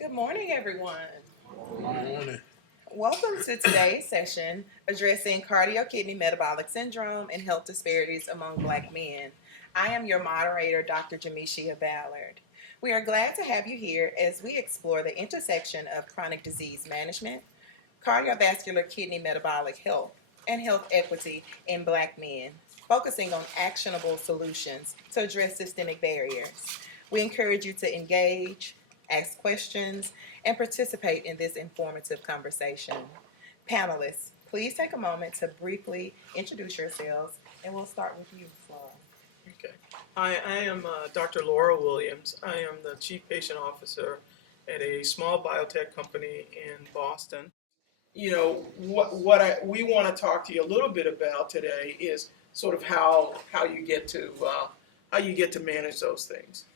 Good morning, everyone. Good morning. Welcome to today's session addressing cardio-kidney-metabolic syndrome and health disparities among Black men. I am your moderator, Dr. Jamishia Ballard. We are glad to have you here as we explore the intersection of chronic disease management, cardiovascular-kidney-metabolic health, and health equity in Black men, focusing on actionable solutions to address systemic barriers. We encourage you to engage, ask questions, and participate in this informative conversation. Panelists, please take a moment to briefly introduce yourselves, and we'll start with you, Flora. Okay. I am Dr. Laura Williams. I am the Chief Patient Officer at a small biotech company in Boston. You know, we want to talk to you a little bit about today is sort of how you get to manage those things.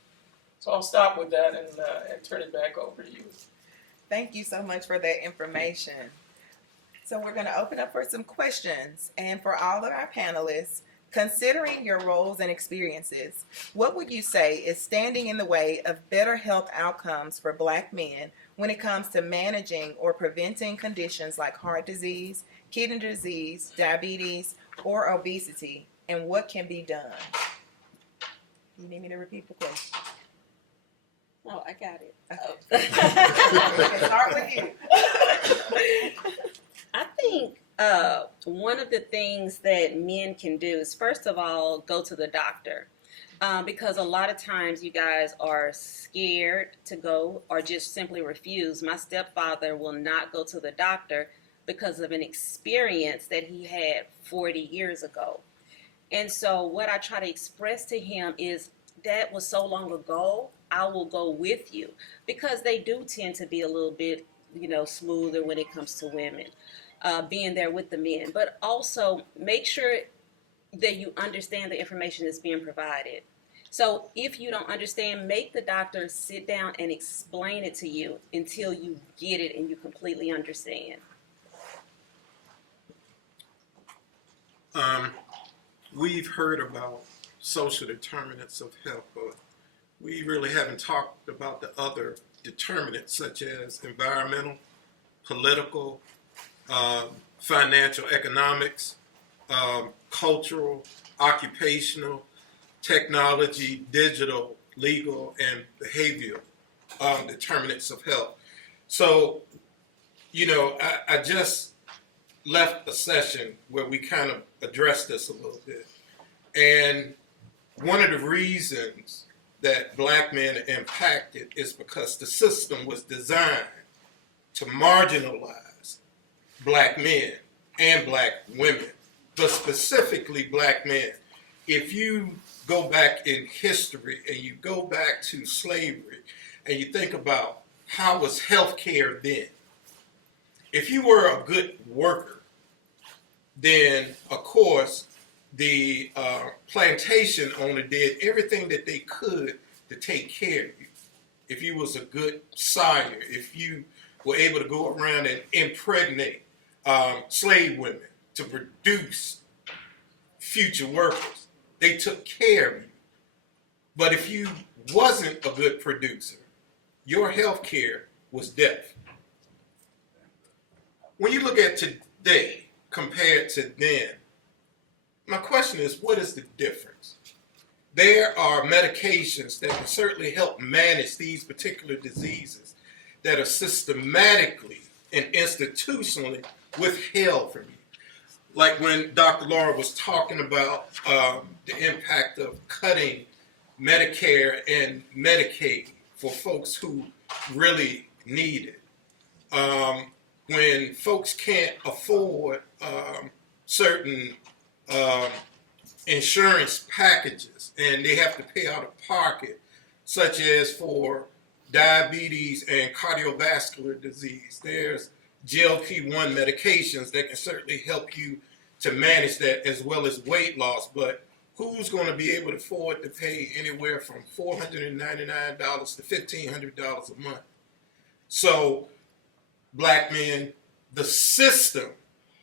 So I'll stop with that and turn it back over to you. Thank you so much for that information. So we're going to open up for some questions. And for all of our panelists, considering your roles and experiences, what would you say is standing in the way of better health outcomes for Black men when it comes to managing or preventing conditions like heart disease, kidney disease, diabetes, or obesity, and what can be done? You need me to repeat the question? Oh, I got it. Okay. We can start with you. I think one of the things that men can do is, first of all, go to the doctor. Because a lot of times you guys are scared to go or just simply refuse. My stepfather will not go to the doctor because of an experience that he had 40 years ago. And so what I try to express to him is, that was so long ago, I will go with you, because they do tend to be a little bit, smoother when it comes to women, being there with the men. But also make sure that you understand the information that's being provided. So if you don't understand, make the doctor sit down and explain it to you until you get it and you completely understand. We've heard about social determinants of health, but we really haven't talked about the other determinants such as environmental, political, financial, economics, cultural, occupational, technology, digital, legal, and behavioral determinants of health. So, I just left a session where we kind of addressed this a little bit. And one of the reasons that Black men are impacted is because the system was designed to marginalize Black men and Black women, but specifically Black men. If you go back in history and you go back to slavery and you think about how was healthcare then, if you were a good worker, then of course the plantation owner did everything that they could to take care of you. If you was a good sire, if you were able to go around and impregnate slave women to produce future workers, they took care of you. But if you wasn't a good producer, your health care was death. When you look at today compared to then, my question is, what is the difference? There are medications that can certainly help manage these particular diseases that are systematically and institutionally withheld from you. Like when Dr. Laura was talking about the impact of cutting Medicare and Medicaid for folks who really need it. When folks can't afford certain insurance packages and they have to pay out of pocket, such as for diabetes and cardiovascular disease. There's GLP-1 medications that can certainly help you to manage that, as well as weight loss. But who's going to be able to afford to pay anywhere from $499 to $1,500 a month? So, Black men, the system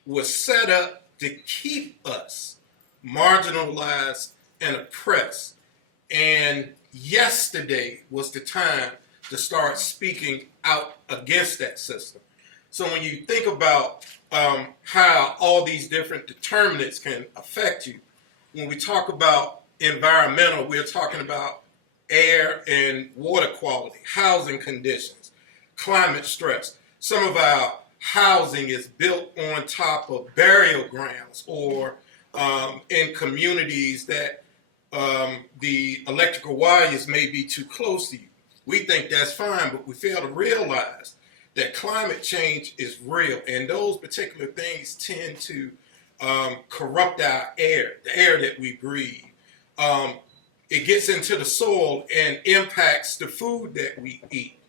was set up to keep us marginalized and oppressed. And yesterday was the time to start speaking out against that system. So when you think about how all these different determinants can affect you, when we talk about environmental, we're talking about air and water quality, housing conditions, climate stress. Some of our housing is built on top of burial grounds or in communities that the electrical wires may be too close to you. We think that's fine, but we fail to realize that climate change is real, and those particular things tend to corrupt our air, the air that we breathe. It gets into the soil and impacts the food that we eat.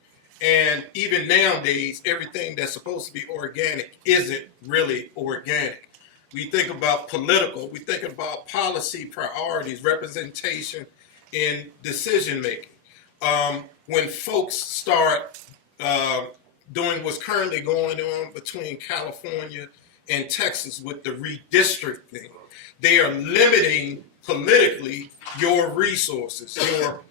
And even nowadays, everything that's supposed to be organic isn't really organic. We think about political, we think about policy priorities, representation, and decision making. When folks start doing what's currently going on between California and Texas with the redistricting, they are limiting politically your resources, your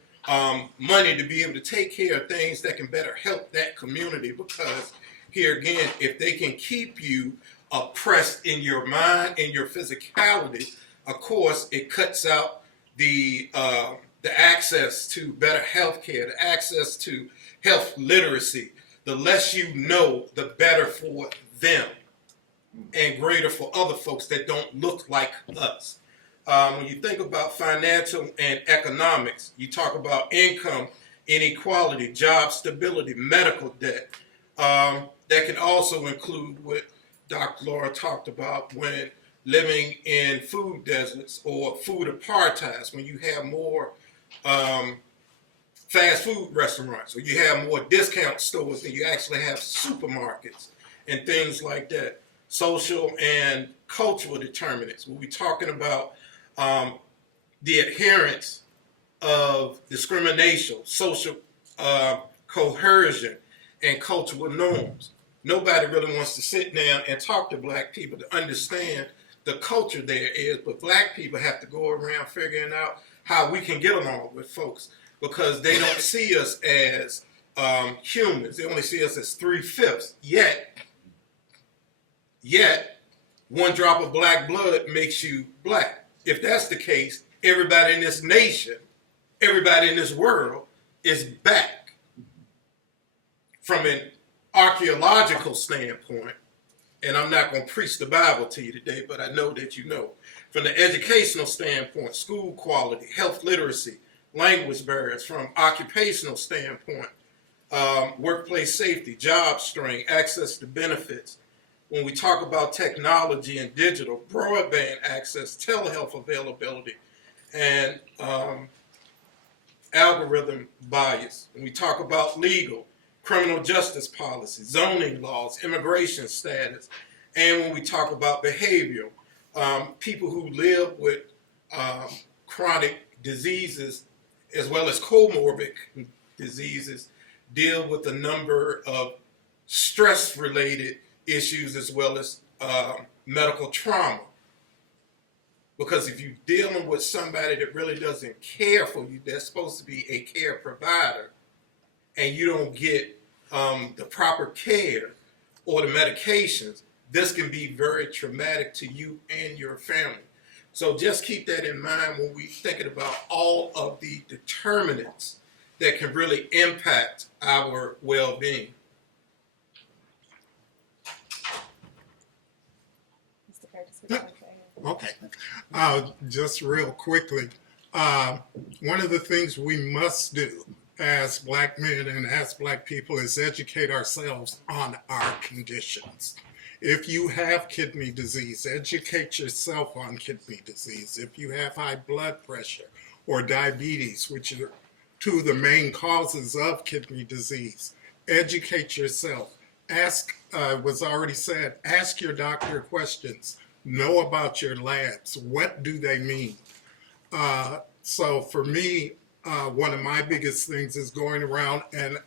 money to be able to take care of things that can better help that community. Because here again, if they can keep you oppressed in your mind and your physicality, of course, it cuts out the access to better health care, the access to health literacy. The less you know, the better for them and greater for other folks that don't look like us. When you think about financial and economics, you talk about income inequality, job stability, medical debt. That can also include what Dr. Laura talked about when living in food deserts or food apartheid, when you have more fast food restaurants, or you have more discount stores than you actually have supermarkets and things like that. Social and cultural determinants. We'll be talking about the adherence of discrimination, social coercion, and cultural norms. Nobody really wants to sit down and talk to black people to understand the culture there is, but black people have to go around figuring out how we can get along with folks, because they don't see us as humans. They only see us as 3/5. Yet, one drop of black blood makes you black. If that's the case, everybody in this nation, everybody in this world is back. From an archaeological standpoint, and I'm not going to preach the Bible to you today, but I know that you know. From the educational standpoint, school quality, health literacy, language barriers. From occupational standpoint, workplace safety, job strain, access to benefits. When we talk about technology and digital, broadband access, telehealth availability, and algorithm bias. When we talk about legal, criminal justice policy, zoning laws, immigration status, and when we talk about behavioral, people who live with chronic diseases as well as comorbid diseases deal with a number of stress-related issues as well as medical trauma. Because if you're dealing with somebody that really doesn't care for you, that's supposed to be a care provider, and you don't get the proper care or the medications, this can be very traumatic to you and your family. So just keep that in mind when we're thinking about all of the determinants that can really impact our well-being. Okay. Just real quickly, one of the things we must do as black men and as black people is educate ourselves on our conditions. If you have kidney disease, educate yourself on kidney disease. If you have high blood pressure or diabetes, which are two of the main causes of kidney disease, educate yourself. Ask, was already said, ask your doctor questions. Know about your labs. What do they mean? So for me, one of my biggest things is going around and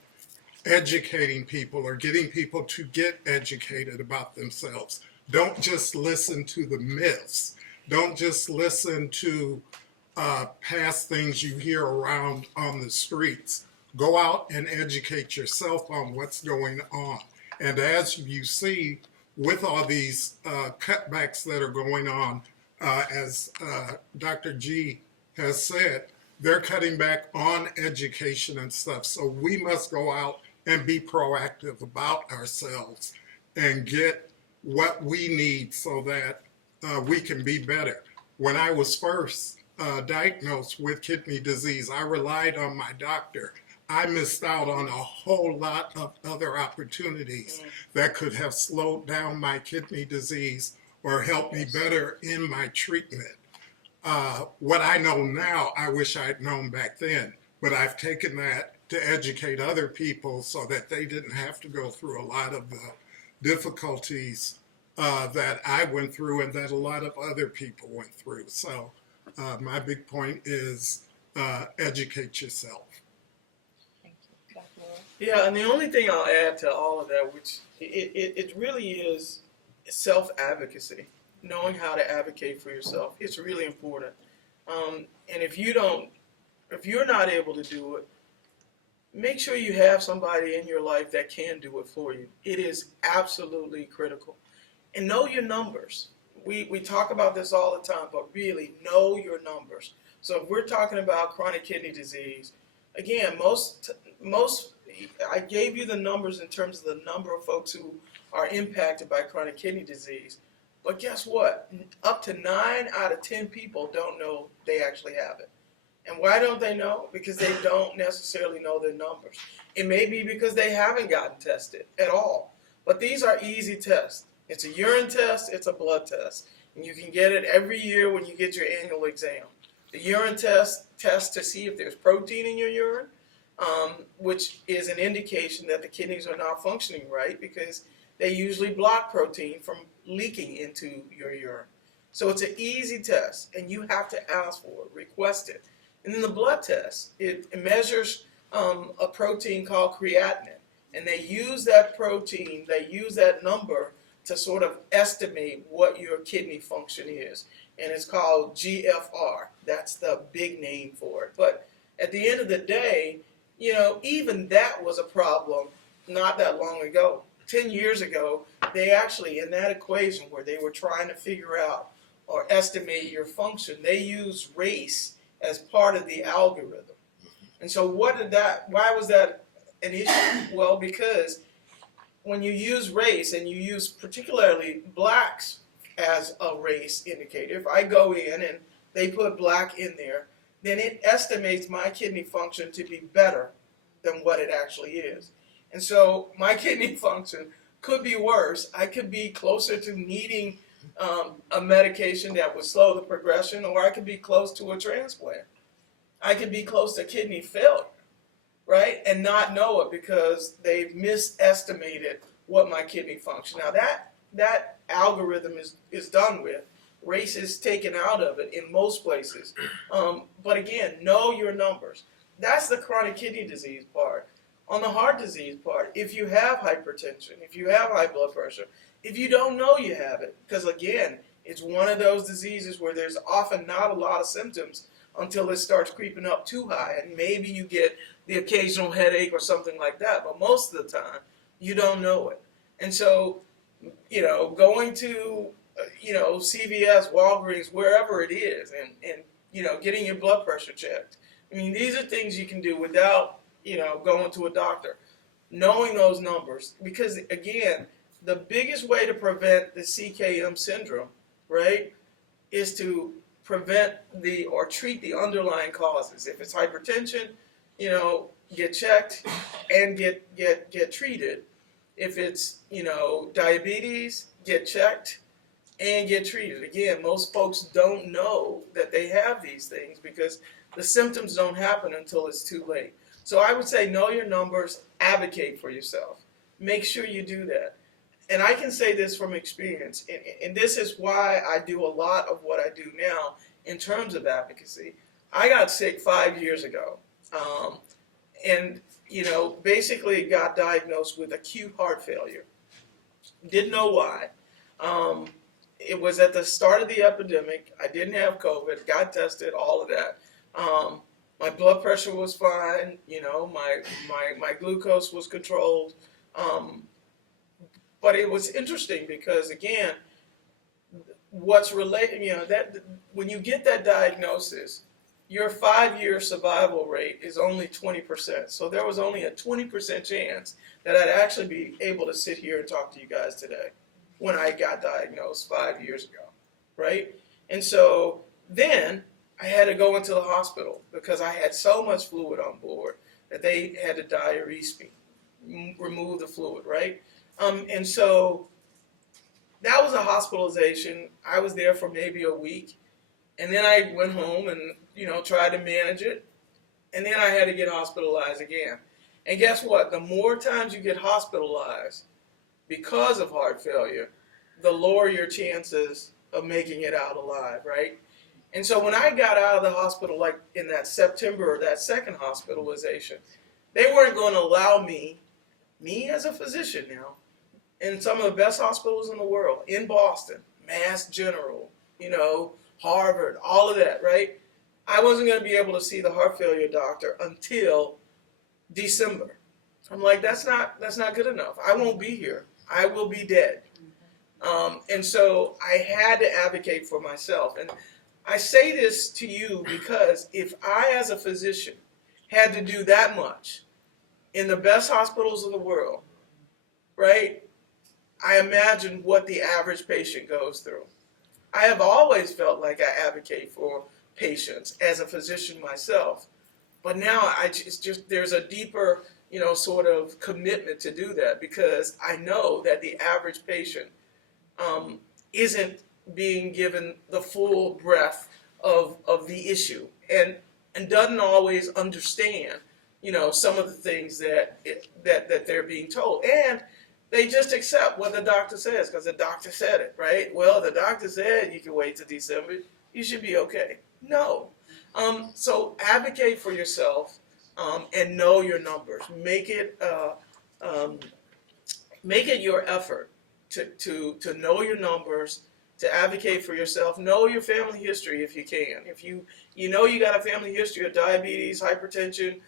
educating people or getting people to get educated about themselves. Don't just listen to the myths. Don't just listen to past things you hear around on the streets. go out and educate yourself on what's going on. And as you see, with all these cutbacks that are going on, as Dr. G has said, they're cutting back on education and stuff. So we must go out and be proactive about ourselves and get what we need so that we can be better. When I was first diagnosed with kidney disease, I relied on my doctor. I missed out on a whole lot of other opportunities that could have slowed down my kidney disease or helped me better in my treatment. What I know now, I wish I'd known back then, but I've taken that to educate other people so that they didn't have to go through a lot of the difficulties that I went through and that a lot of other people went through. So my big point is educate yourself. Thank you. Dr. Laura? Yeah, and the only thing I'll add to all of that, which it really is self-advocacy, knowing how to advocate for yourself. It's really important. And if you're not able to do it, make sure you have somebody in your life that can do it for you. It is absolutely critical. And know your numbers. We talk about this all the time, but really know your numbers. So if we're talking about chronic kidney disease, again, most I gave you the numbers in terms of the number of folks who are impacted by chronic kidney disease. But guess what? Up to 9 out of 10 people don't know they actually have it. And why don't they know? Because they don't necessarily know their numbers. It may be because they haven't gotten tested at all. But these are easy tests. It's a urine test, it's a blood test. And you can get it every year when you get your annual exam. The urine test tests to see if there's protein in your urine, which is an indication that the kidneys are not functioning right because they usually block protein from leaking into your urine. So it's an easy test, and you have to ask for it, request it. And then the blood test, it measures a protein called creatinine. And they use that protein, they use that number to sort of estimate what your kidney function is. And it's called GFR. That's the big name for it. But at the end of the day, even that was a problem not that long ago. 10 years ago, they actually, in that equation where they were trying to figure out or estimate your function, they used race as part of the algorithm. And so why was that an issue? Well, because when you use race and you use particularly blacks as a race indicator, if I go in and they put black in there, then it estimates my kidney function to be better than what it actually is. And so my kidney function could be worse. I could be closer to needing a medication that would slow the progression, or I could be close to a transplant. I could be close to kidney failure, right? And not know it because they've misestimated what my kidney function. Now that algorithm is done with. Race is taken out of it in most places. But again, know your numbers. That's the chronic kidney disease part. On the heart disease part, if you have hypertension, if you have high blood pressure, if you don't know you have it, because again, it's one of those diseases where there's often not a lot of symptoms until it starts creeping up too high, and maybe you get the occasional headache or something like that, but most of the time, you don't know it. And so, going to, CVS, Walgreens, wherever it is, and getting your blood pressure checked. I mean, these are things you can do without going to a doctor, knowing those numbers, because again, the biggest way to prevent the CKM syndrome, right, is to prevent or treat the underlying causes. If it's hypertension, get checked and get treated. If it's, diabetes, get checked and get treated. Again, most folks don't know that they have these things because the symptoms don't happen until it's too late. So I would say know your numbers, advocate for yourself. Make sure you do that. And I can say this from experience, and this is why I do a lot of what I do now in terms of advocacy. I got sick 5 years ago, and basically got diagnosed with acute heart failure. Didn't know why. It was at the start of the epidemic. I didn't have COVID, got tested, all of that. My blood pressure was fine. My glucose was controlled. But it was interesting because, again, what's related, that when you get that diagnosis, your 5-year survival rate is only 20%. So there was only a 20% chance that I'd actually be able to sit here and talk to you guys today when I got diagnosed 5 years ago, right? And so then I had to go into the hospital because I had so much fluid on board that they had to diurese me, remove the fluid, right? And so that was a hospitalization. I was there for maybe a week. And then I went home and, tried to manage it. And then I had to get hospitalized again. And guess what? The more times you get hospitalized because of heart failure, the lower your chances of making it out alive, right? And so when I got out of the hospital, like in that September, that second hospitalization, they weren't going to allow me as a physician now, in some of the best hospitals in the world, in Boston, Mass General, Harvard, all of that, right? I wasn't going to be able to see the heart failure doctor until December. I'm like, that's not good enough. I won't be here. I will be dead. And so I had to advocate for myself. And I say this to you because if I, as a physician, had to do that much in the best hospitals in the world, right? I imagine what the average patient goes through. I have always felt like I advocate for patients as a physician myself, but now it's just there's a deeper, sort of commitment to do that because I know that the average patient isn't being given the full breadth of the issue and doesn't always understand, some of the things that they're being told, and they just accept what the doctor says because the doctor said it, right? Well, the doctor said you can wait till December. You should be okay. No. So advocate for yourself and know your numbers. Make it your effort to know your numbers, to advocate for yourself. Know your family history if you can. If you got a family history of diabetes, hypertension,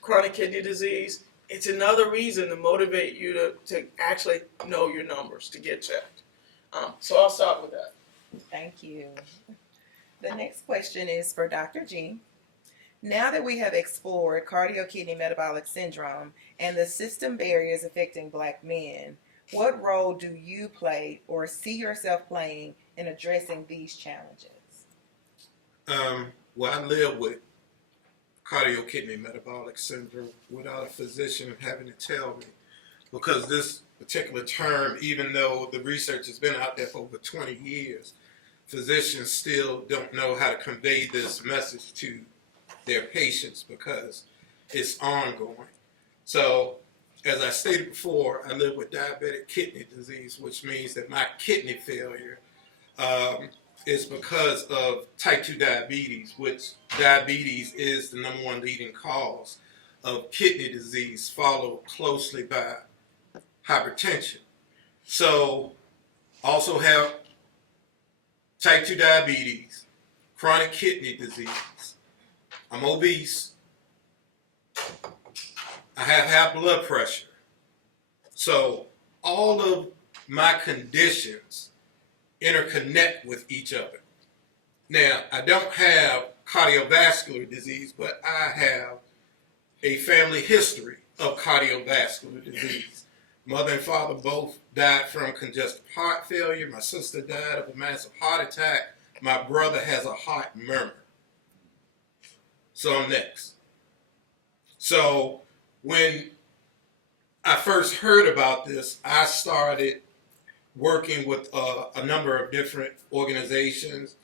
chronic kidney disease, it's another reason to motivate you to actually know your numbers, to get checked. So I'll start with that. Thank you. The next question is for Dr. G. Now that we have explored cardio-kidney-metabolic syndrome and the system barriers affecting Black men, what role do you play or see yourself playing in addressing these challenges? Well, I live with cardio-kidney-metabolic syndrome without a physician having to tell me, because this particular term, even though the research has been out there for over 20 years, physicians still don't know how to convey this message to their patients because it's ongoing. So, as I stated before, I live with diabetic kidney disease, which means that my kidney failure is because of type 2 diabetes, which diabetes is the number one leading cause of kidney disease, followed closely by hypertension. So, also have type 2 diabetes, chronic kidney disease. I'm obese. I have high blood pressure. So all of my conditions interconnect with each other. Now, I don't have cardiovascular disease, but I have a family history of cardiovascular disease. Mother and father both died from congestive heart failure. My sister died of a massive heart attack. My brother has a heart murmur. So I'm next. So when I first heard about this, I started working with a number of different organizations.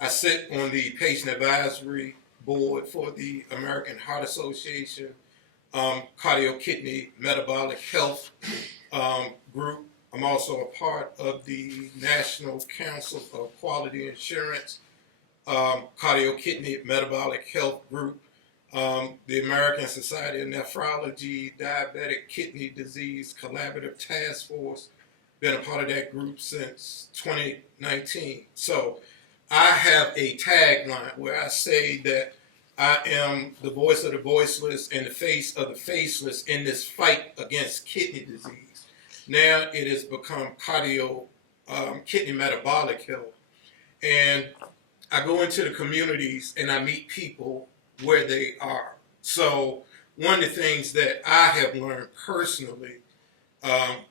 I sit on the patient advisory board for the American Heart Association, Cardio-Kidney-Metabolic Health group. I'm also a part of the National Council of Quality Insurance, Cardio-Kidney-Metabolic Health group, the American Society of Nephrology, Diabetic Kidney Disease Collaborative Task Force. Been a part of that group since 2019. So I have a tagline where I say that I am the voice of the voiceless and the face of the faceless in this fight against kidney disease. Now it has become Kidney-Metabolic health. And I go into the communities and I meet people where they are. So one of the things that I have learned personally,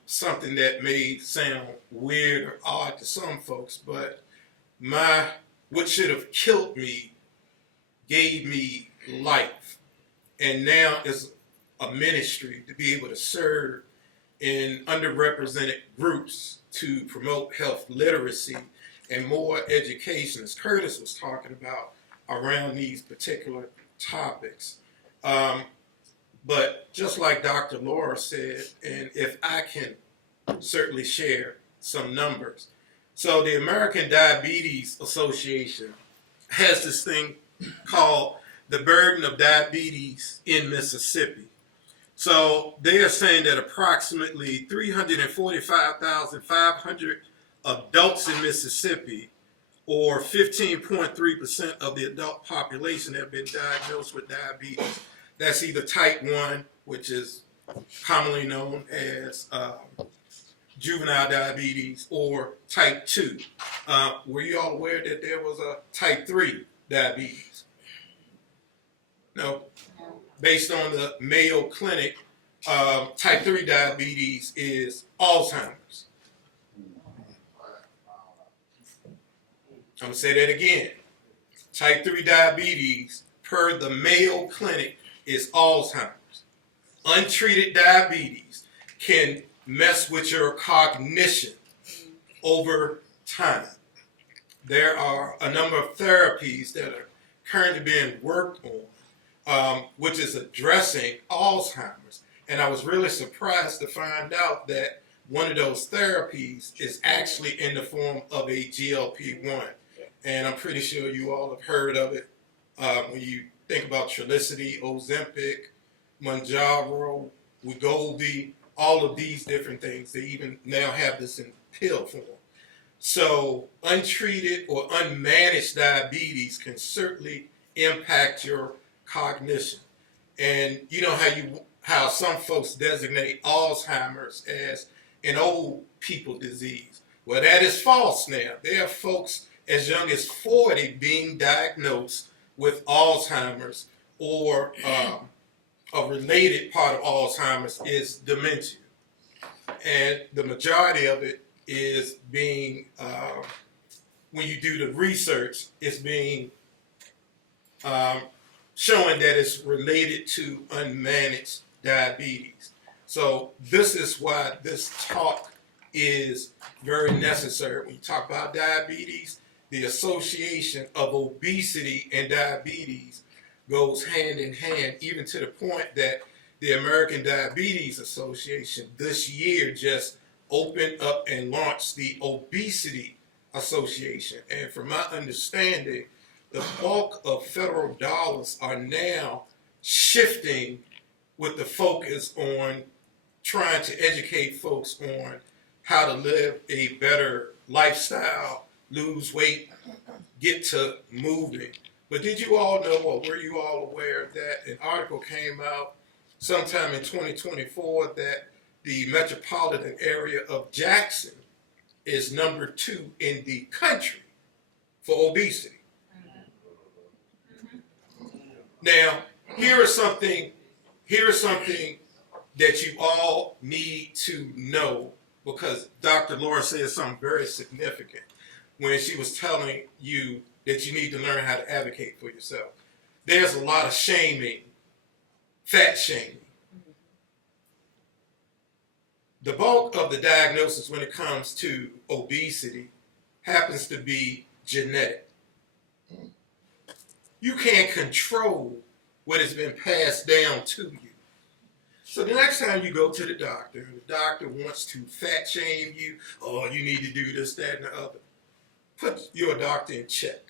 something that may sound weird or odd to some folks, but what should have killed me gave me life. And now is a ministry to be able to serve in underrepresented groups to promote health literacy and more education, as Curtis was talking about, around these particular topics. But just like Dr. Laura said, and if I can certainly share some numbers. So the American Diabetes Association has this thing called the burden of diabetes in Mississippi. So they are saying that approximately 345,500 adults in Mississippi, or 15.3% of the adult population, have been diagnosed with diabetes. That's either type 1, which is commonly known as juvenile diabetes, or type 2. Were you all aware that there was a type 3 diabetes? No. Based on the Mayo Clinic, type 3 diabetes is Alzheimer's. I'm going to say that again. Type 3 diabetes, per the Mayo Clinic, is Alzheimer's. Untreated diabetes can mess with your cognition over time. There are a number of therapies that are currently being worked on, which is addressing Alzheimer's. And I was really surprised to find out that one of those therapies is actually in the form of a GLP-1. And I'm pretty sure you all have heard of it. When you think about Trulicity, Ozempic, Mounjaro, Wegovy, all of these different things, they even now have this in pill form. So untreated or unmanaged diabetes can certainly impact your cognition. And you know how some folks designate Alzheimer's as an old people disease. Well, that is false now. There are folks as young as 40 being diagnosed with Alzheimer's, or a related part of Alzheimer's is dementia. And the majority of it is being, when you do the research, it's being showing that it's related to unmanaged diabetes. So this is why this talk is very necessary. When you talk about diabetes, the association of obesity and diabetes goes hand in hand, even to the point that the American Diabetes Association this year just opened up and launched the Obesity Association. And from my understanding, the bulk of federal dollars are now shifting with the focus on trying to educate folks on how to live a better lifestyle, lose weight, get to moving. But did you all know, or were you all aware that an article came out sometime in 2024 that the metropolitan area of Jackson is number 2 in the country for obesity? Now, here is something that you all need to know, because Dr. Laura said something very significant when she was telling you that you need to learn how to advocate for yourself. There's a lot of shaming, fat shaming. The bulk of the diagnosis when it comes to obesity happens to be genetic. You can't control what has been passed down to you. So the next time you go to the doctor, and the doctor wants to fat shame you, or you need to do this, that, and the other, put your doctor in check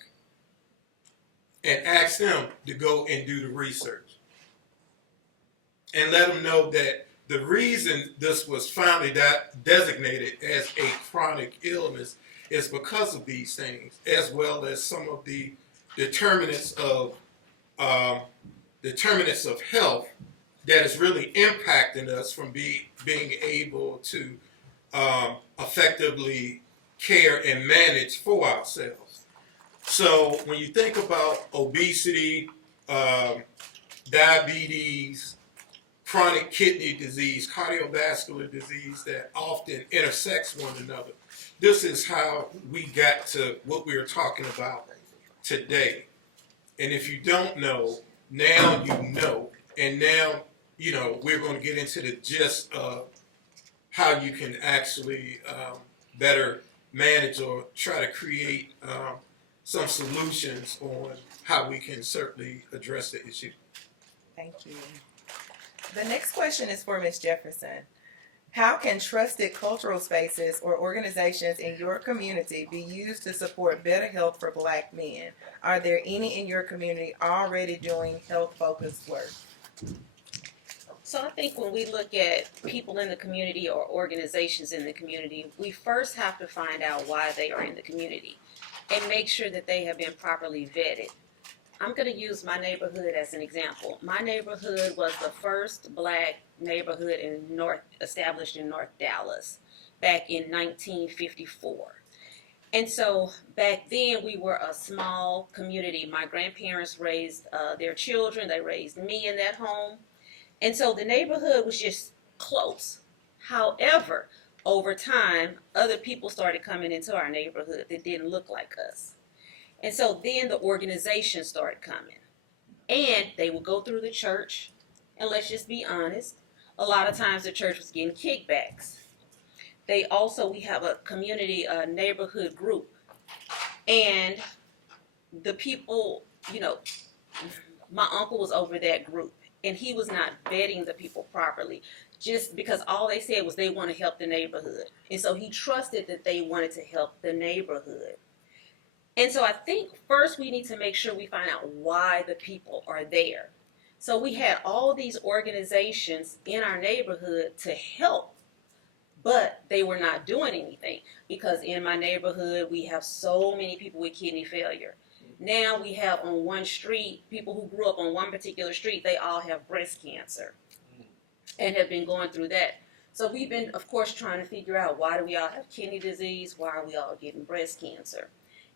and ask them to go and do the research. And let them know that the reason this was finally designated as a chronic illness is because of these things, as well as some of the determinants of determinants of health that is really impacting us from being able to effectively care and manage for ourselves. So when you think about obesity, diabetes, chronic kidney disease, cardiovascular disease that often intersects one another, this is how we got to what we are talking about today. And if you don't know, now you know. And now, we're going to get into the gist of how you can actually better manage or try to create some solutions on how we can certainly address the issue. Thank you. The next question is for Ms. Jefferson. How can trusted cultural spaces or organizations in your community be used to support better health for Black men? Are there any in your community already doing health-focused work? So I think when we look at people in the community or organizations in the community, we first have to find out why they are in the community and make sure that they have been properly vetted. I'm going to use my neighborhood as an example. My neighborhood was the first Black neighborhood established in North Dallas back in 1954. And so back then we were a small community. My grandparents raised their children. They raised me in that home. And so the neighborhood was just close. However, over time, other people started coming into our neighborhood that didn't look like us. And so then the organization started coming. And they would go through the church. And let's just be honest, a lot of times the church was getting kickbacks. We have a community, neighborhood group. And the people, my uncle was over that group. And he was not vetting the people properly, just because all they said was they want to help the neighborhood. And so he trusted that they wanted to help the neighborhood. And so I think first we need to make sure we find out why the people are there. So we had all these organizations in our neighborhood to help, but they were not doing anything, because in my neighborhood we have so many people with kidney failure. Now we have on one street, people who grew up on one particular street, they all have breast cancer and have been going through that. So we've been, of course, trying to figure out, why do we all have kidney disease? Why are we all getting breast cancer?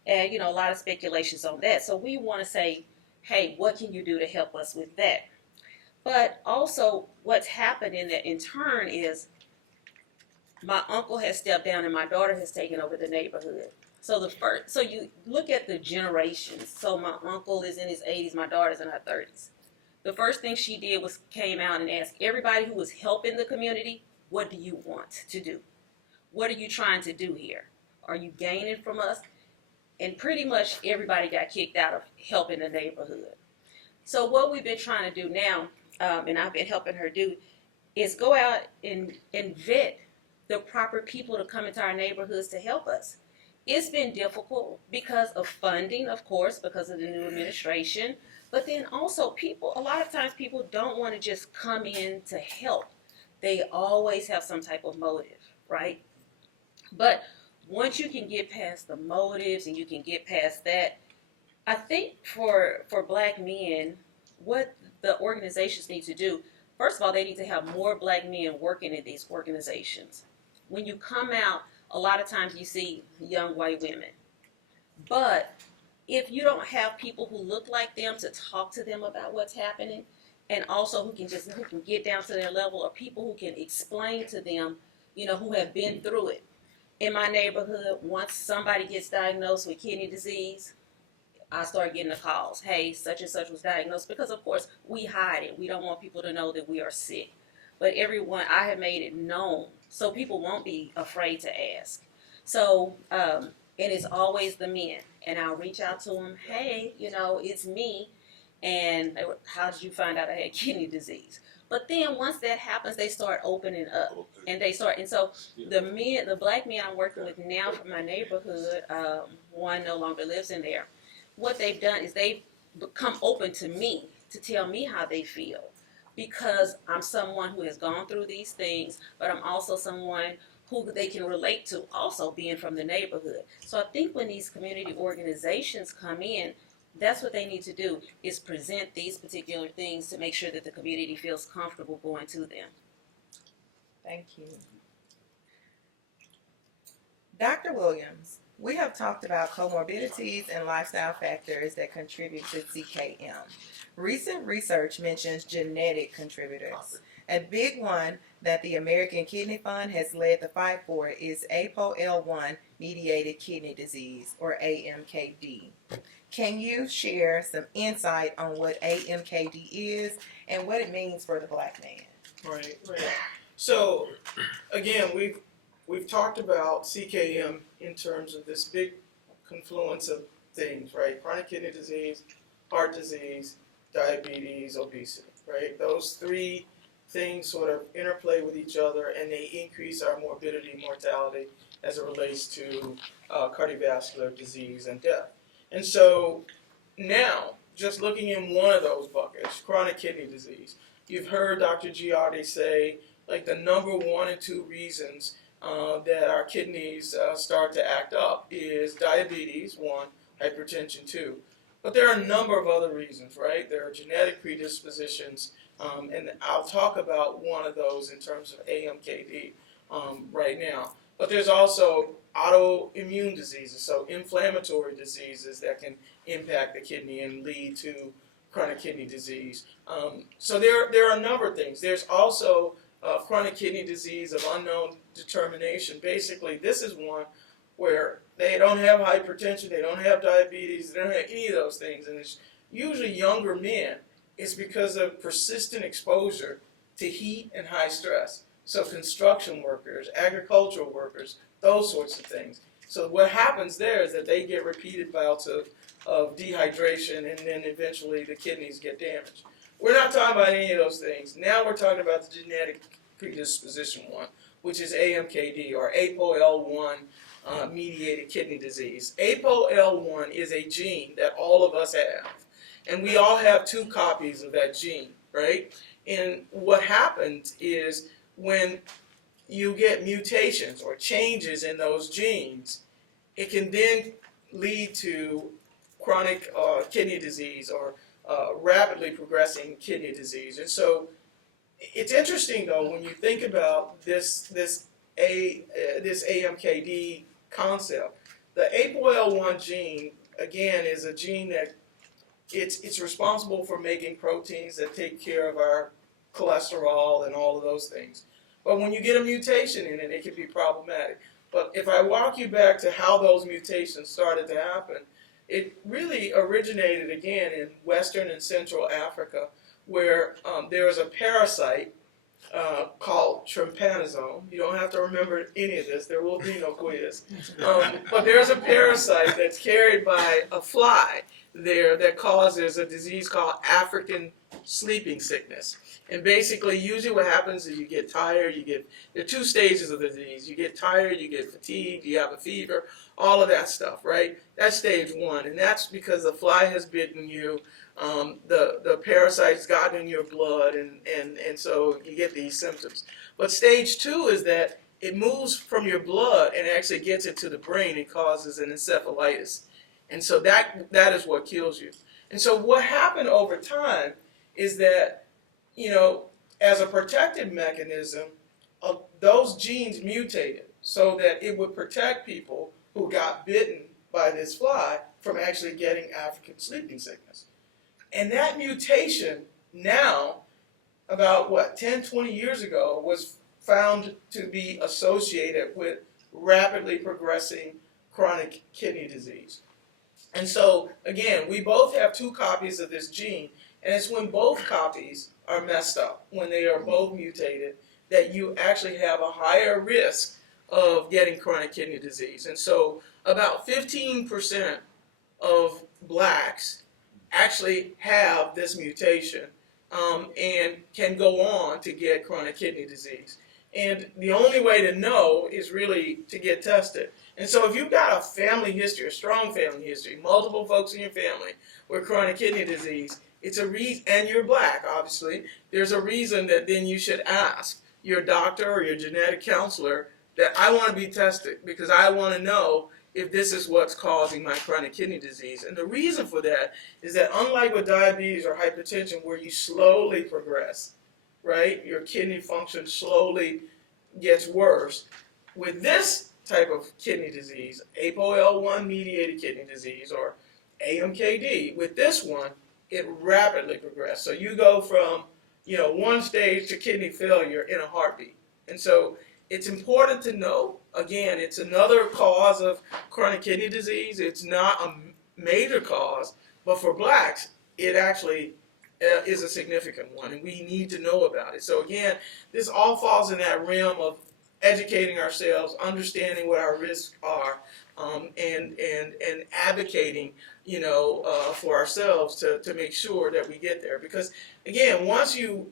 And, a lot of speculations on that. So we want to say, hey, what can you do to help us with that? But also what's happened in turn is my uncle has stepped down and my daughter has taken over the neighborhood. So you look at the generations. So my uncle is in his 80s, my daughter's in her 30s. The first thing she did was came out and asked everybody who was helping the community, what do you want to do? What are you trying to do here? Are you gaining from us? And pretty much everybody got kicked out of helping the neighborhood. So what we've been trying to do now, and I've been helping her do, is go out and vet the proper people to come into our neighborhoods to help us. It's been difficult because of funding, of course, because of the new administration. But then also a lot of times people don't want to just come in to help. They always have some type of motive, right? But once you can get past the motives and you can get past that, I think for Black men, what the organizations need to do, first of all, they need to have more Black men working in these organizations. When you come out, a lot of times you see young white women. But if you don't have people who look like them to talk to them about what's happening, and also who can get down to their level, or people who can explain to them, who have been through it. In my neighborhood, once somebody gets diagnosed with kidney disease, I start getting the calls. Hey, such and such was diagnosed, because of course we hide it. We don't want people to know that we are sick. But I have made it known, so people won't be afraid to ask. So, and it's always the men. And I'll reach out to them, hey, it's me. And how did you find out I had kidney disease? But then once that happens, they start opening up. And so the Black men I'm working with now from my neighborhood, one no longer lives in there. What they've done is they've become open to me to tell me how they feel. Because I'm someone who has gone through these things, but I'm also someone who they can relate to, also being from the neighborhood. So I think when these community organizations come in, That's what they need to do, is present these particular things to make sure that the community feels comfortable going to them. Thank you. Dr. Williams, we have talked about comorbidities and lifestyle factors that contribute to CKM. Recent research mentions genetic contributors. A big one that the American Kidney Fund has led the fight for is APOL1 mediated kidney disease, or AMKD. Can you share some insight on what AMKD is and what it means for the Black man? Right. So, again, we've talked about CKM in terms of this big confluence of things, right? Chronic kidney disease, heart disease, diabetes, obesity, right? Those three things sort of interplay with each other, and they increase our morbidity, mortality as it relates to cardiovascular disease and death. And so now, just looking in one of those buckets, chronic kidney disease, you've heard Dr. Giardi say, like, the number 1 and 2 reasons that our kidneys start to act up is diabetes, 1, hypertension, 2. But there are a number of other reasons, right? There are genetic predispositions, and I'll talk about one of those in terms of AMKD right now. But there's also autoimmune diseases, so inflammatory diseases that can impact the kidney and lead to chronic kidney disease. So there are a number of things. There's also chronic kidney disease of unknown determination. Basically, this is one where they don't have hypertension, they don't have diabetes, they don't have any of those things, and it's usually younger men. It's because of persistent exposure to heat and high stress. So construction workers, agricultural workers, those sorts of things. So what happens there is that they get repeated bouts of dehydration, and then eventually the kidneys get damaged. We're not talking about any of those things. Now we're talking about the genetic predisposition one, which is AMKD, or APOL1 mediated kidney disease. APOL1 is a gene that all of us have, and we all have 2 copies of that gene, right? And what happens is when you get mutations or changes in those genes, it can then lead to chronic kidney disease or rapidly progressing kidney disease. And so it's interesting, though, when you think about this AMKD concept. The APOL1 gene, again, is a gene that it's responsible for making proteins that take care of our cholesterol and all of those things. But when you get a mutation in it, it can be problematic. But if I walk you back to how those mutations started to happen, it really originated, again, in Western and Central Africa, where there was a parasite called trypanosome. You don't have to remember any of this. There will be no quiz. But there's a parasite that's carried by a fly there that causes a disease called African sleeping sickness. And basically, usually what happens is you get tired, there are 2 stages of the disease. You get tired, you get fatigued, you have a fever, all of that stuff, right? That's stage 1, and that's because the fly has bitten you, the parasite's gotten in your blood, and so you get these symptoms. But stage 2 is that it moves from your blood and actually gets into the brain and causes an encephalitis. And so that is what kills you. And so what happened over time is that, as a protective mechanism, those genes mutated so that it would protect people who got bitten by this fly from actually getting African sleeping sickness. And that mutation now, about 10, 20 years ago, was found to be associated with rapidly progressing chronic kidney disease. And so, again, we both have 2 copies of this gene, and it's when both copies are messed up, when they are both mutated, that you actually have a higher risk of getting chronic kidney disease. And so about 15% of blacks actually have this mutation and can go on to get chronic kidney disease. And the only way to know is really to get tested. And so if you've got a family history, a strong family history, multiple folks in your family with chronic kidney disease, it's a reason, and you're black, obviously, there's a reason that then you should ask your doctor or your genetic counselor that I want to be tested because I want to know if this is what's causing my chronic kidney disease. And the reason for that is that unlike with diabetes or hypertension where you slowly progress, right, your kidney function slowly gets worse, with this type of kidney disease, ApoL1 mediated kidney disease or AMKD, with this one, it rapidly progressed. So you go from, one stage to kidney failure in a heartbeat. And so it's important to know, again, it's another cause of chronic kidney disease. It's not a major cause, but for blacks, it actually is a significant one, and we need to know about it. So again, this all falls in that realm of educating ourselves, understanding what our risks are, and advocating, for ourselves to make sure that we get there. Because again,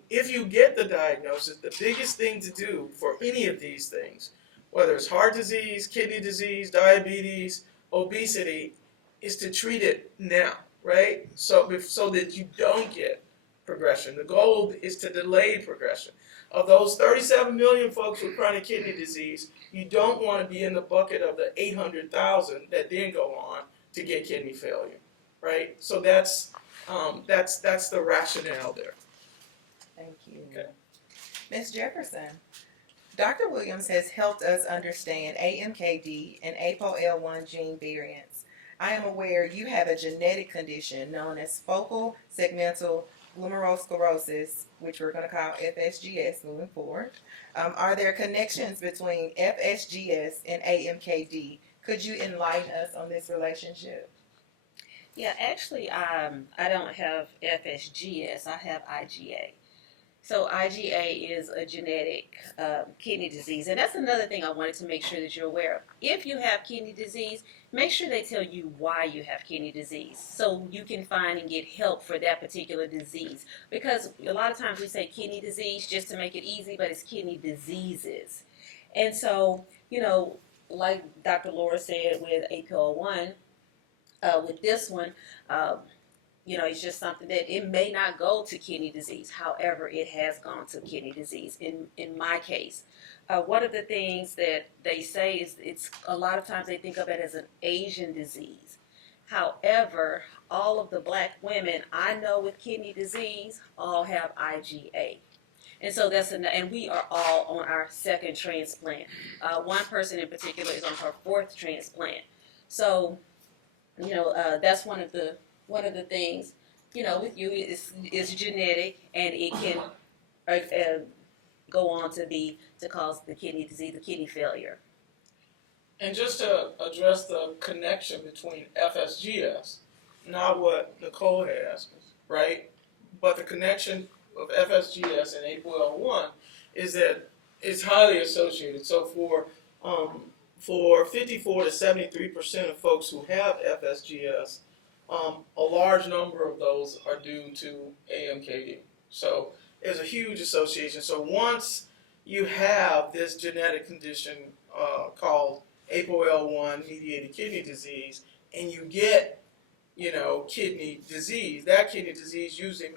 if you get the diagnosis, the biggest thing to do for any of these things, whether it's heart disease, kidney disease, diabetes, obesity, is to treat it now, right? So that you don't get progression. The goal is to delay progression. Of those 37 million folks with chronic kidney disease, you don't want to be in the bucket of the 800,000 that then go on to get kidney failure, right? So that's the rationale there. Thank you. Okay. Ms. Jefferson, Dr. Williams has helped us understand AMKD and ApoL1 gene variants. I am aware you have a genetic condition known as focal segmental glomerulosclerosis, which we're going to call FSGS moving forward. Are there connections between FSGS and AMKD? Could you enlighten us on this relationship? Yeah, actually, I don't have FSGS. I have IgA. So IgA is a genetic kidney disease, and that's another thing I wanted to make sure that you're aware of. If you have kidney disease, make sure they tell you why you have kidney disease so you can find and get help for that particular disease. Because a lot of times we say kidney disease just to make it easy, but it's kidney diseases. And so, like Dr. Laura said with APOL1, with this one, it's just something that it may not go to kidney disease. However, it has gone to kidney disease in my case. One of the things that they say is it's a lot of times they think of it as an Asian disease. However, all of the black women I know with kidney disease all have IgA. And so and we are all on our second transplant. One person in particular is on her fourth transplant. So, that's one of the things, with you is genetic, and it can go on to cause the kidney disease, the kidney failure. And just to address the connection between FSGS, not what Nicole has, right? But the connection of FSGS and ApoL1 is that it's highly associated. So for 54 to 73% of folks who have FSGS, a large number of those are due to AMKD. So there's a huge association. So once you have this genetic condition called ApoL1 mediated kidney disease, and you get, kidney disease, that kidney disease usually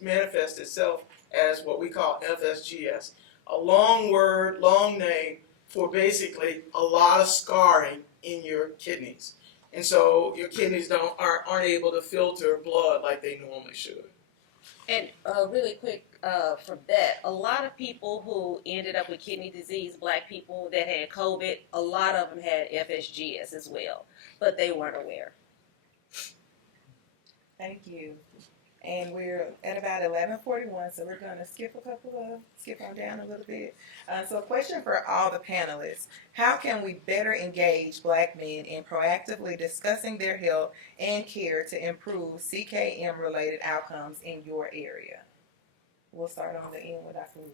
manifests itself as what we call FSGS, a long word, long name for basically a lot of scarring in your kidneys. And so your kidneys aren't able to filter blood like they normally should. And really quick from that, a lot of people who ended up with kidney disease, black people that had COVID, a lot of them had FSGS as well, but they weren't aware. Thank you. And we're at about 11:41, so we're going to skip on down a little bit. So a question for all the panelists. How can we better engage black men in proactively discussing their health and care to improve CKM-related outcomes in your area? We'll start on the end with Dr. Wu.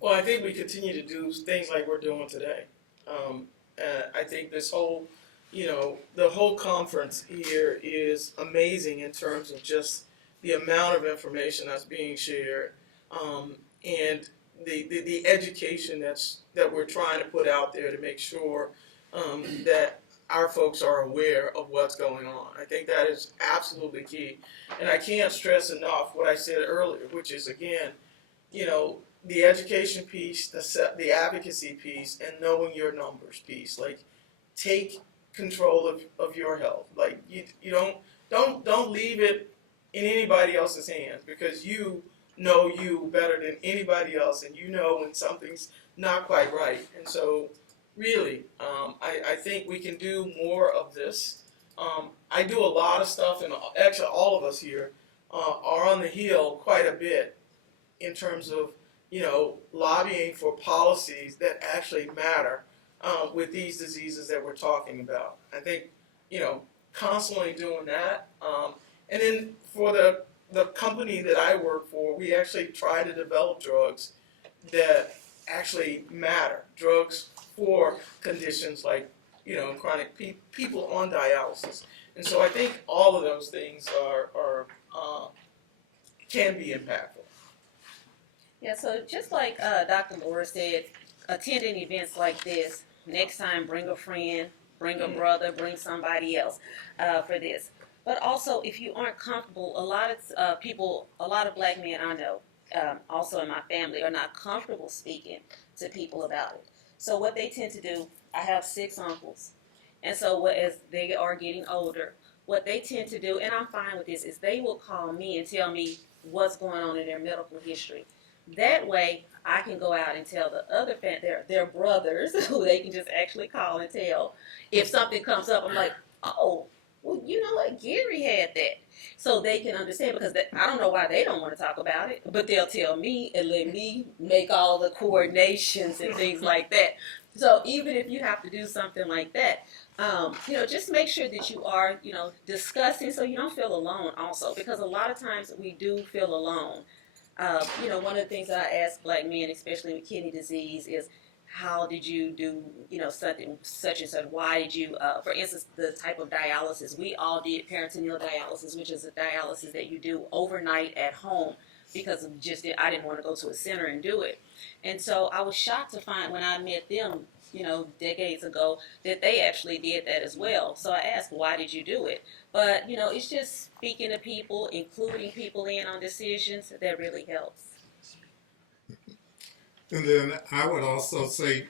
Well, I think we continue to do things like we're doing today. I think this whole, the whole conference here is amazing in terms of just the amount of information that's being shared, and the education that we're trying to put out there to make sure that our folks are aware of what's going on. I think that is absolutely key. And I can't stress enough what I said earlier, which is, again, the education piece, the advocacy piece, and knowing your numbers piece. Like, take control of your health. Like you don't leave it in anybody else's hands, because you know you better than anybody else, and you know when something's not quite right. And so really, I think we can do more of this. I do a lot of stuff, and actually all of us here are on the Hill quite a bit in terms of, lobbying for policies that actually matter with these diseases that we're talking about. I think, constantly doing that. And then for the company that I work for, we actually try to develop drugs that actually matter, drugs for conditions like, chronic people on dialysis. And so I think all of those things are can be impactful. Yeah, so just like Dr. Laura said, attending events like this, next time bring a friend, bring a brother, bring somebody else for this. But also, if you aren't comfortable, a lot of people, a lot of black men I know, also in my family, are not comfortable speaking to people about it. So what they tend to do, I have 6 uncles, and so as they are getting older, what they tend to do, and I'm fine with this, is they will call me and tell me what's going on in their medical history. That way, I can go out and tell the other their brothers, who they can just actually call and tell. If something comes up, I'm like, oh, well, you know what, Gary had that. So they can understand, because I don't know why they don't want to talk about it, but they'll tell me and let me make all the coordinations and things like that. So even if you have to do something like that, just make sure that you are, discussing, so you don't feel alone also, because a lot of times we do feel alone. One of the things that I ask black men, especially with kidney disease, is how did you do, something such and such? Why did you, for instance, the type of dialysis, we all did peritoneal dialysis, which is a dialysis that you do overnight at home, because of I didn't want to go to a center and do it. And so I was shocked to find when I met them, decades ago, that they actually did that as well. So I asked, why did you do it? But, it's just speaking to people, including people in on decisions, that really helps. And then I would also say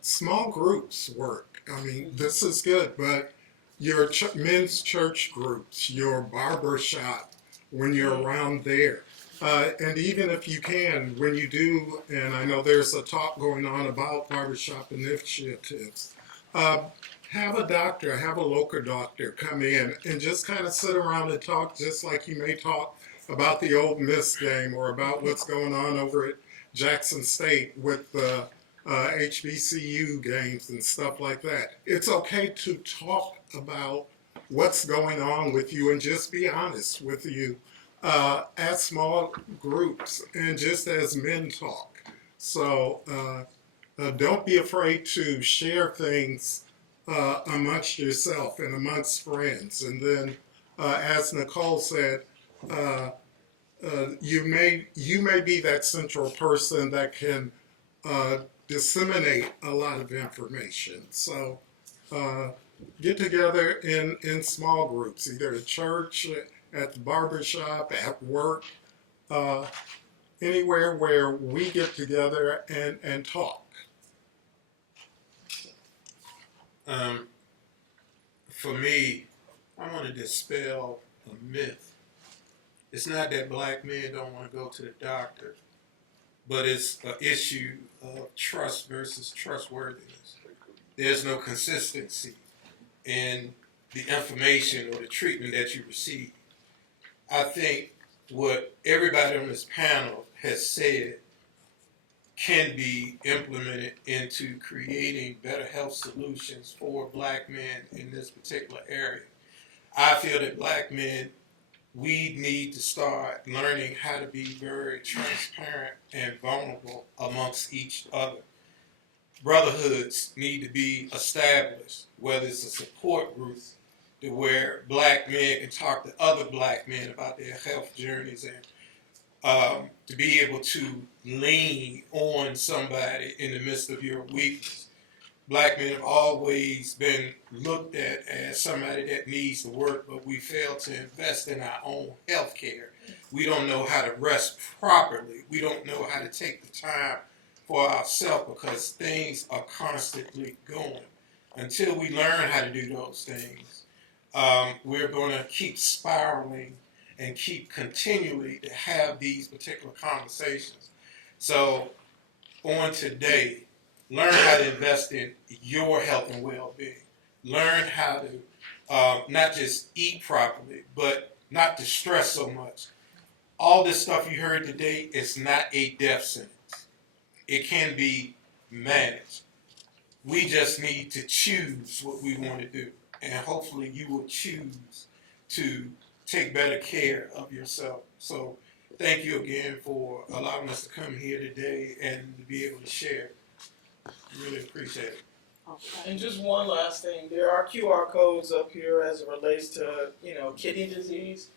small groups work. I mean, this is good, but your men's church groups, your barber shop, when you're around there, and even if you can, when you do, and I know there's a talk going on about barbershop initiatives, have a doctor, have a local doctor come in and just kind of sit around and talk, just like you may talk about the Ole Miss game or about what's going on over at Jackson State with the HBCU games and stuff like that. It's okay to talk about what's going on with you and just be honest with you as small groups and just as men talk. So don't be afraid to share things amongst yourself and amongst friends. And then, as Nicole said, you may be that central person that can disseminate a lot of information. So get together in small groups, either at church, at the barbershop, at work, anywhere where we get together and talk. For me, I want to dispel a myth. It's not that black men don't want to go to the doctor, but it's an issue of trust versus trustworthiness. There's no consistency in the information or the treatment that you receive. I think what everybody on this panel has said can be implemented into creating better health solutions for black men in this particular area. I feel that black men, we need to start learning how to be very transparent and vulnerable amongst each other. Brotherhoods need to be established, whether it's a support group to where black men can talk to other black men about their health journeys, and to be able to lean on somebody in the midst of your weakness. Black men have always been looked at as somebody that needs to work, but we fail to invest in our own health care. We don't know how to rest properly. We don't know how to take the time for ourselves because things are constantly going. until we learn how to do those things, we're going to keep spiraling and keep continually to have these particular conversations. So on today, learn how to invest in your health and well-being. Learn how to not just eat properly, but not to stress so much. All this stuff you heard today is not a death sentence. It can be managed. We just need to choose what we want to do. And hopefully you will choose to take better care of yourself. So thank you again for allowing us to come here today and to be able to share. Really appreciate it. And just one last thing, there are QR codes up here as it relates to, kidney disease.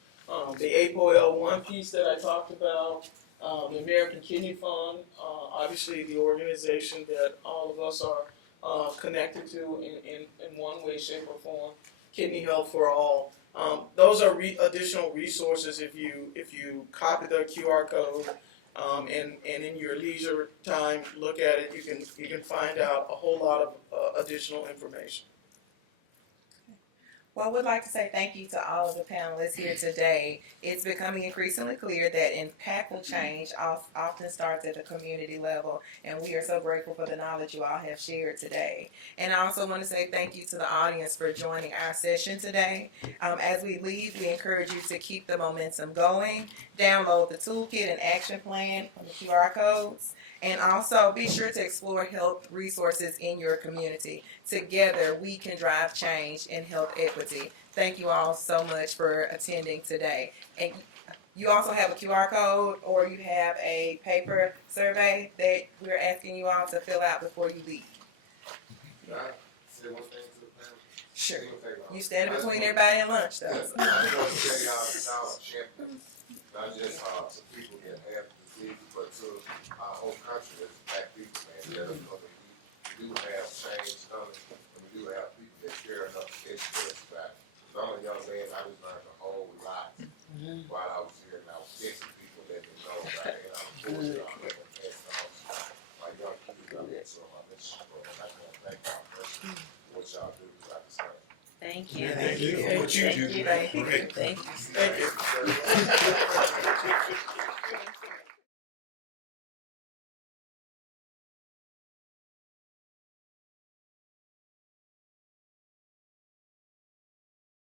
The ApoL1 piece that I talked about, the American Kidney Fund, obviously the organization that all of us are connected to in one way, shape, or form, Kidney Health for All. Those are additional resources if you copy the QR code and in your leisure time look at it, you can find out a whole lot of additional information. Well, we'd like to say thank you to all of the panelists here today. It's becoming increasingly clear that impactful change often starts at the community level, and we are so grateful for the knowledge you all have shared today. And I also want to say thank you to the audience for joining our session today. As we leave, we encourage you to keep the momentum going, download the toolkit and action plan from the QR codes, and also be sure to explore health resources in your community. Together, we can drive change in health equity. Thank you all so much for attending today. And you also have a QR code or you have a paper survey that we're asking you all to fill out before you leave. Sure. You stand between everybody and lunch, though. I just want to tell y'all champions, not just to people that have disease, but to our whole country as black people, man. Let us know that we do have change coming, and we do have people that care enough to educate us about it. As I'm a young man, I just learned a whole lot while I was here, and I was texting people that didn't know about it, and I was fortunate to let them pass it on to my young people that so my mission program. I want to thank y'all personally for what y'all do, because I just learned. Thank you. Thank you for what you do. Thank you. Great. Thank you. Thank you.